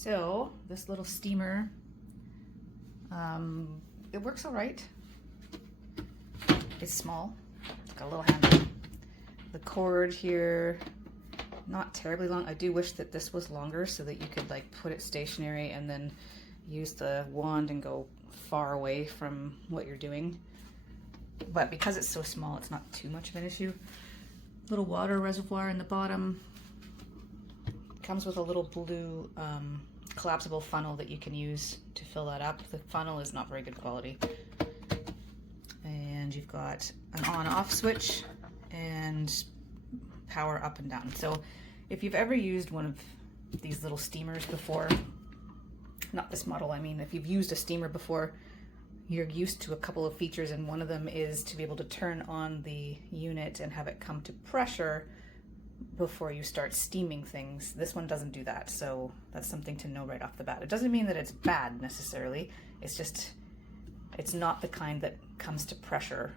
So this little steamer, it works all right. It's small, it's got a little handle. The cord here, not terribly long. I do wish that this was longer so that you could like put it stationary and then use the wand and go far away from what you're doing. But because it's so small, it's not too much of an issue. Little water reservoir in the bottom. Comes with a little blue collapsible funnel that you can use to fill that up. The funnel is not very good quality. And you've got an on-off switch and power up and down. So if you've ever used one of these little steamers before, not this model, I mean, if you've used a steamer before, you're used to a couple of features, and one of them is to be able to turn on the unit and have it come to pressure before you start steaming things. This one doesn't do that, so that's something to know right off the bat. It doesn't mean that it's bad necessarily, it's just, it's not the kind that comes to pressure,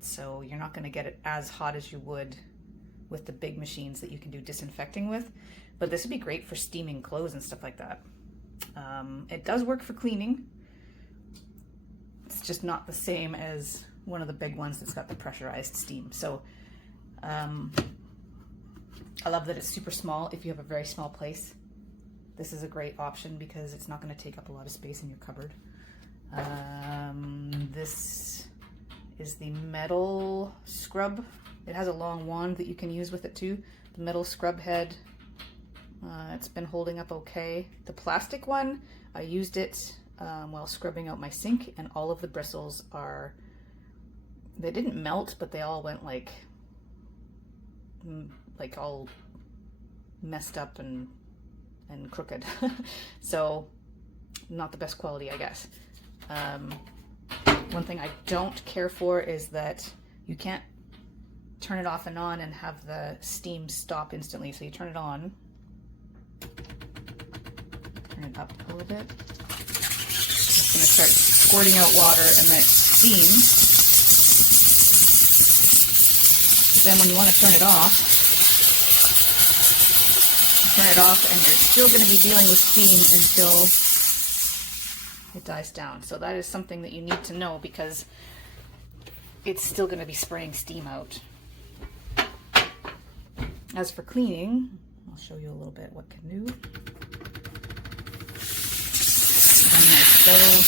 so you're not going to get it as hot as you would with the big machines that you can do disinfecting with, but this would be great for steaming clothes and stuff like that. It does work for cleaning. It's just not the same as one of the big ones that's got the pressurized steam. So I love that it's super small if you have a very small place. This is a great option because it's not going to take up a lot of space in your cupboard. This is the metal scrub. It has a long wand that you can use with it too. The metal scrub head, it's been holding up okay. The plastic one, I used it while scrubbing out my sink, and all of the bristles are, they didn't melt, but they all went like all messed up and crooked. So not the best quality, I guess. One thing I don't care for is that you can't turn it off and on and have the steam stop instantly. So you turn it on, turn it up a little bit. It's going to start squirting out water and then steam. Then when you want to turn it off and you're still going to be dealing with steam until it dies down. So that is something that you need to know because it's still going to be spraying steam out. As for cleaning, I'll show you a little bit what can do. On my stove,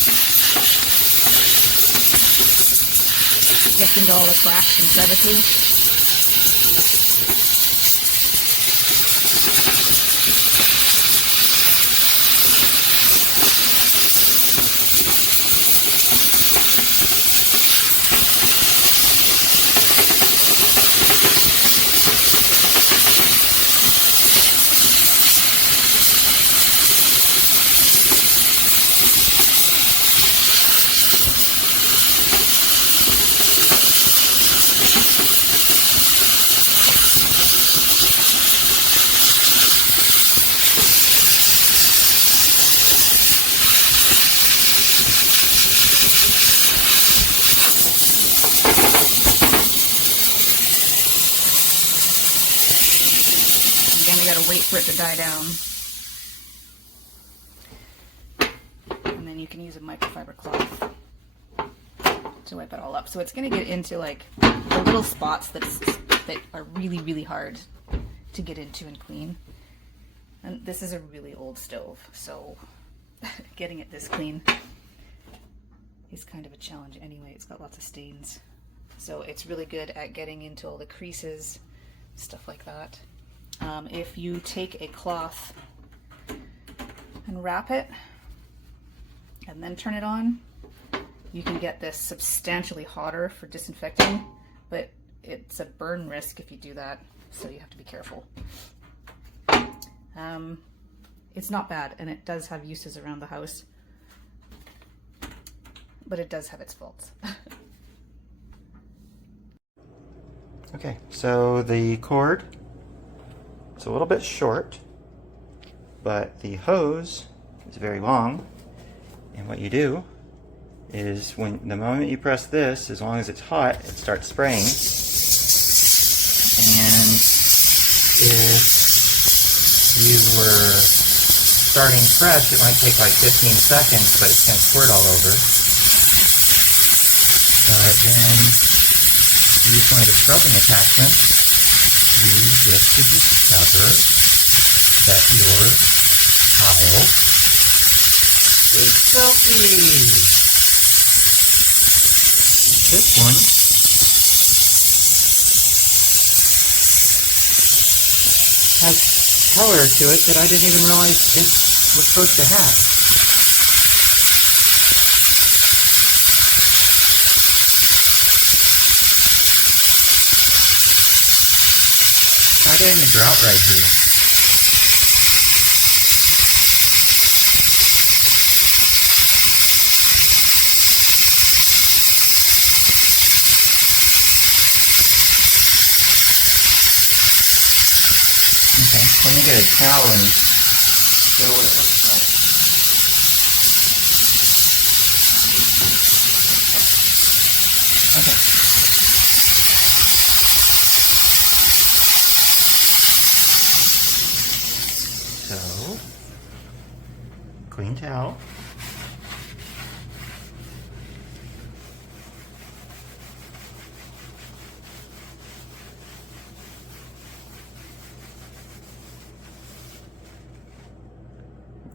gets into all the cracks and crevices. You gotta wait for it to die down. And then you can use a microfiber cloth to wipe it all up. So it's gonna get into like the little spots that are really, really hard to get into and clean. And this is a really old stove, so getting it this clean is kind of a challenge anyway. It's got lots of stains. So it's really good at getting into all the creases, stuff like that. If you take a cloth and wrap it and then turn it on, you can get this substantially hotter for disinfecting, but it's a burn risk if you do that, so you have to be careful. It's not bad, and it does have uses around the house, but it does have its faults. Okay, so the cord, it's a little bit short, but the hose is very long, and what you do is when the moment you press this, as long as it's hot, it starts spraying. And if you were starting fresh, it might take like 15 seconds, but it's going to squirt all over. But then, use one of the scrubbing attachments, you get to discover that your tile is filthy. This one has color to it that I didn't even realize it was supposed to have. Try getting the grout right here. Okay, let me get a towel and show what it looks like. Okay. So, clean towel.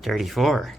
Dirty 4.